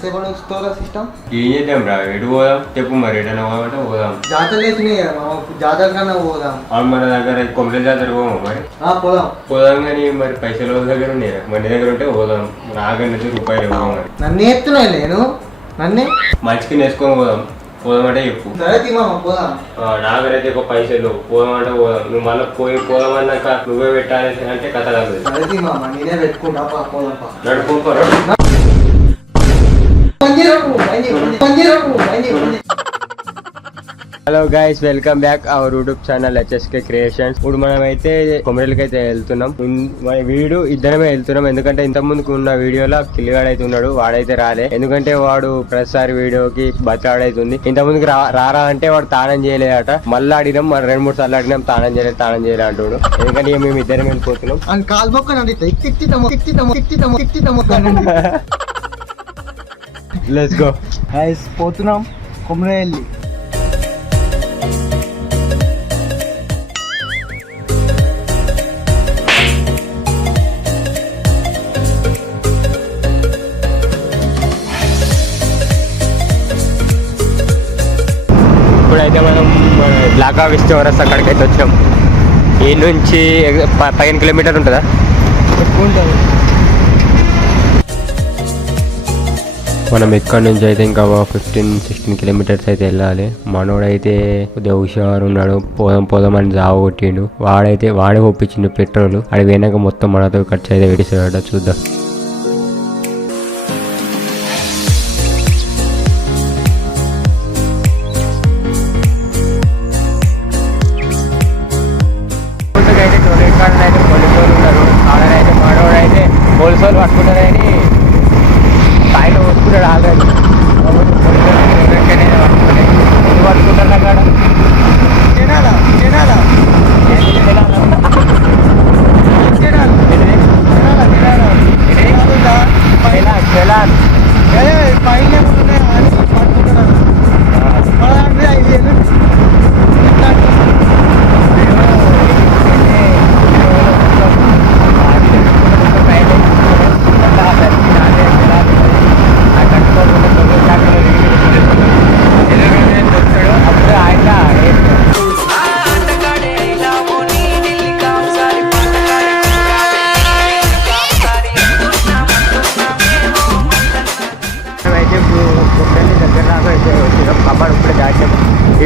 System ఏం చేద్దాం రా, ఎటు పోదాం చెప్పు మరి, ఎటైనా పోదామంటే పోదాం. జాతరలు అవుతున్నాయి కదా మామ, జాతర కన్నా పోదాం. మన దగ్గర కొమ్మల జాతర పోదాం మరి. పోదాం పోదాం కానీ మరి పైసలు దగ్గర ఉన్నాయి, మన దగ్గర ఉంటే పోదాం. నాకన్నది రూపాయలు ఇవ్వడం మరి. నన్ను ఎత్తున్నాయి నేను, నన్నే మంచికి నేర్చుకొని పోదాం. పోదామంటే చెప్పు. నాకనైతే ఒక పైసలు పోదామంటే పోదాం. నువ్వు మళ్ళీ పోదామన్నాక నువ్వే పెట్టాలి అంటే కథ కాదు. నేనే పెట్టుకుంటా, నడుపుకోరు. Hello guys, welcome back our YouTube channel HSK Creations. ఇప్పుడు మనం అయితే కొమరేలకి అయితే వెళ్తున్నాం. వీడు ఇద్దరమే వెళ్తున్నాం, ఎందుకంటే ఇంత ముందుకు ఉన్న వీడియోలో కిల్లిగాడు అయితే ఉన్నాడు, వాడైతే రాలే. ఎందుకంటే వాడు ప్రతిసారి వీడియోకి బతలాడైతుంది. ఇంత ముందుకు రారా అంటే వాడు తానం చేయలేదట. మళ్ళీ ఆడినాం, మరి 2-3 సార్లు ఆడినాం, తానం చేయలేదు అంటాడు. ఎందుకంటే మేము ఇద్దరం వెళ్ళిపోతున్నాం. లెట్స్ గో గైస్, పోతున్నాం కొమరేలి. ఇప్పుడైతే మనం బ్లాక్ ఆఫీస్ చౌరస్ అక్కడికైతే వచ్చాం. ఈ నుంచి 15 కిలోమీటర్ ఉంటుందా? ఎక్కువ ఉంటుంది. మనం ఇక్కడ నుంచి అయితే ఇంకా 15-16 కిలోమీటర్స్ అయితే వెళ్ళాలి. మనోడైతే కొద్దిగా హుషారు ఉన్నాడు, పోదాం అని జావ కొట్టిండు. వాడే ఒప్పించిండు పెట్రోల్. అది పోయినాక మొత్తం మనతో ఖర్చు అయితే విడిచాడట. చూద్దాం. అయితే టోలెట్ కార్డు అయితే పోలీసు వాళ్ళు ఉన్నారు. ఆడనైతే మనోడైతే పోలీసు వాళ్ళు పట్టుకుంటారని ఆయన వస్తున్నాడు ఆల్రెడీ. పట్టుకుంటారు అక్కడ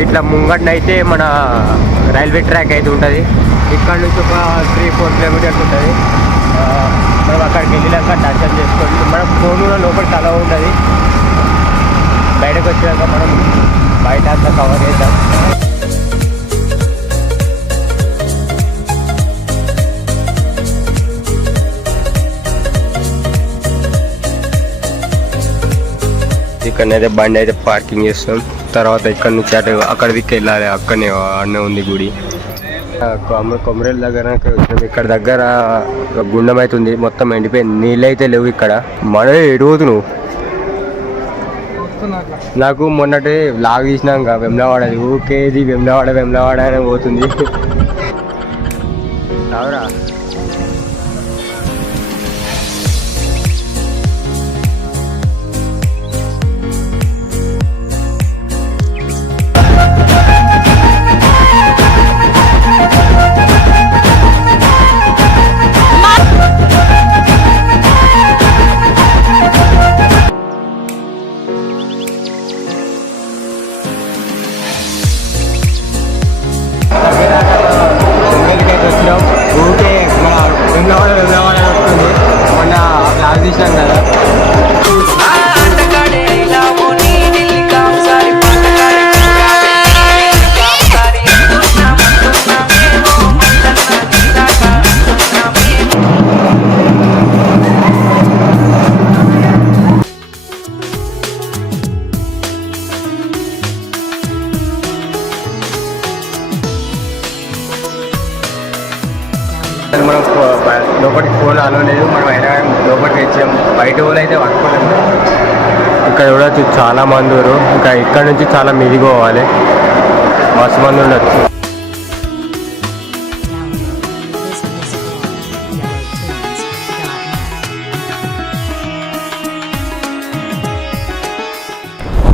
ఇట్లా ముంగడిన అయితే మన రైల్వే ట్రాక్ అయితే ఉంటుంది. ఇక్కడ నుంచి ఒక 3-4 కిలోమీటర్స్ ఉంటుంది. మనం అక్కడికి వెళ్ళినాక దర్శనం చేసుకోండి. మనం ఫోన్ కూడా లోపలికి అలా ఉంటుంది. బయటకు వచ్చినాక మనం బయట అంతా కవర్ చేద్దాం. ఇక్కడనైతే బండి అయితే పార్కింగ్ చేస్తాం. తర్వాత ఇక్కడ నుంచి అక్కడ దిక్కు వెళ్ళాలి. అక్కడనే అన్న ఉంది గుడి. కొమరేల దగ్గర ఇక్కడ దగ్గర గుండం అయితే ఉంది, మొత్తం ఎండిపోయింది, నీళ్ళు అయితే లేవు ఇక్కడ. మనమే ఎడుగుతున్నావు. నాకు మొన్నటి లాగ్ తీసినాక వెమ్లవాడది ఊకేది వెమ్లవాడ అని పోతుంది. రావురా ఊకే వెమ్లవాడ వస్తుంది. మొన్న లాగ్ తీసినాం కదా. మనం లోపలికి ఫోన్ అలో లేదు. మనం అయినా లోపలికి వచ్చాం. బయట వాళ్ళు అయితే పట్టుకోలేదు. ఇక్కడ కూడా చాలా మంది ఉన్నారు. ఇంకా ఇక్కడ నుంచి చాలా మీదిగా పోవాలి. మస్తు మంది ఉండొచ్చు.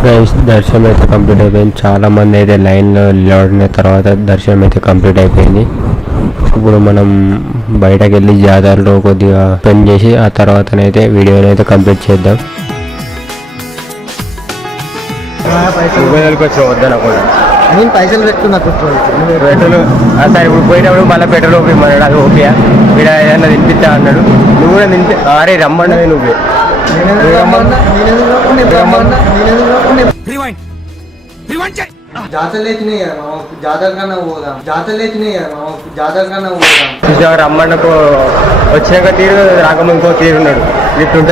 గైస్ దర్శనం అయితే కంప్లీట్ అయిపోయింది. చాలా మంది అయితే లైన్లో నిలబడిన తర్వాత దర్శనం అయితే కంప్లీట్ అయిపోయింది. ఇప్పుడు మనం బయటకు వెళ్ళి జాతరలో కొద్దిగా స్పెండ్ చేసి ఆ తర్వాతనైతే వీడియోని అయితే కంప్లీట్ చేద్దాం. వద్దాను కూడా నేను పైసలు పెట్టుకున్నా పెట్రోల్. సరే ఇప్పుడు పోయినప్పుడు మళ్ళీ పెట్రోల్ ఓపిమన్నాడు. అది ఓపియా వీడ ఏదన్నా తినిపిస్తా అన్నాడు. నువ్వు కూడా తినిపి అరే రమ్మన్నది నువ్వే. జాతరలు వచ్చినాయి కదా మామకు, జాతర కన్నా పోదాం. జాతరలు వచ్చినాయి కదా మామకు, జాతర కన్నా పోదాం. చూసావు రమ్మన్నకు వచ్చినాక తీరు రాకముందు ఇంకో తీరున్నాడు. ఇట్లుంటే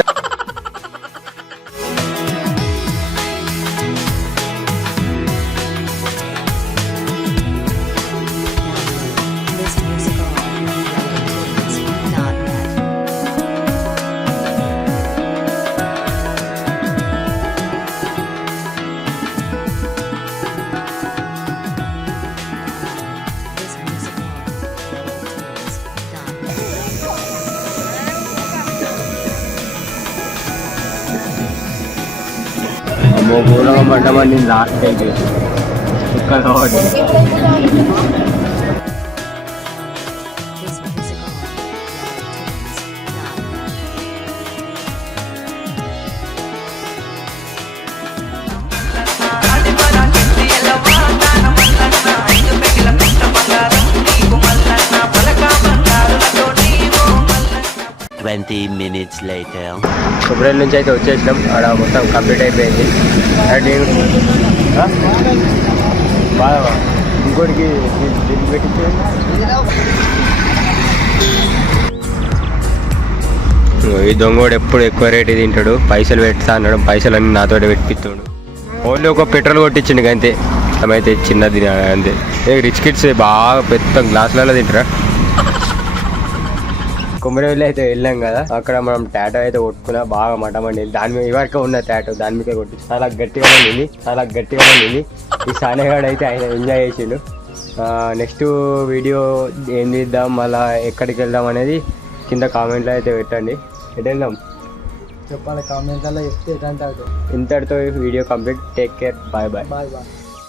ఘోరంగా మంటమని నేను లాస్ట్ అయితే ఇక్కడ ఫిబ్రవరి నుంచి అయితే వచ్చేసినాం. అక్కడ మొత్తం కంప్లీట్ అయిపోయింది. బాగా ఇంకోటికి పెట్టించే ఈ దొంగోడు ఎప్పుడు ఎక్కువ రేటు తింటాడు. పైసలు పెడతా అన్నాడు. పైసలు అన్నీ నాతో పెట్టిస్తాడు. ఓన్లీ ఒక పెట్రోల్ కొట్టించిండు అంతే. అయితే చిన్నది అంతే. రిచ్ కిడ్స్ బాగా పెద్ద గ్లాసులలో తింటారా. కొమరవెల్లి అయితే వెళ్ళాం కదా, అక్కడ మనం టాటో అయితే కొట్టుకున్నా. బాగా మటమండి దాని మీద ఇవరకే ఉన్న టాటో దాని మీద కొట్టి చాలా గట్టిగా నిండి ఈ సానేగాడు అయితే ఆయన ఎంజాయ్ చేసిండు. నెక్స్ట్ వీడియో ఏం చేద్దాం, మళ్ళీ ఎక్కడికి వెళ్దాం అనేది కింద కామెంట్లో అయితే పెట్టండి. ఎటు వెళ్దాం చెప్పాలి, కామెంట్లలో చెప్తే ఇంతటితో video complete. Take care. Bye bye. Bye bye.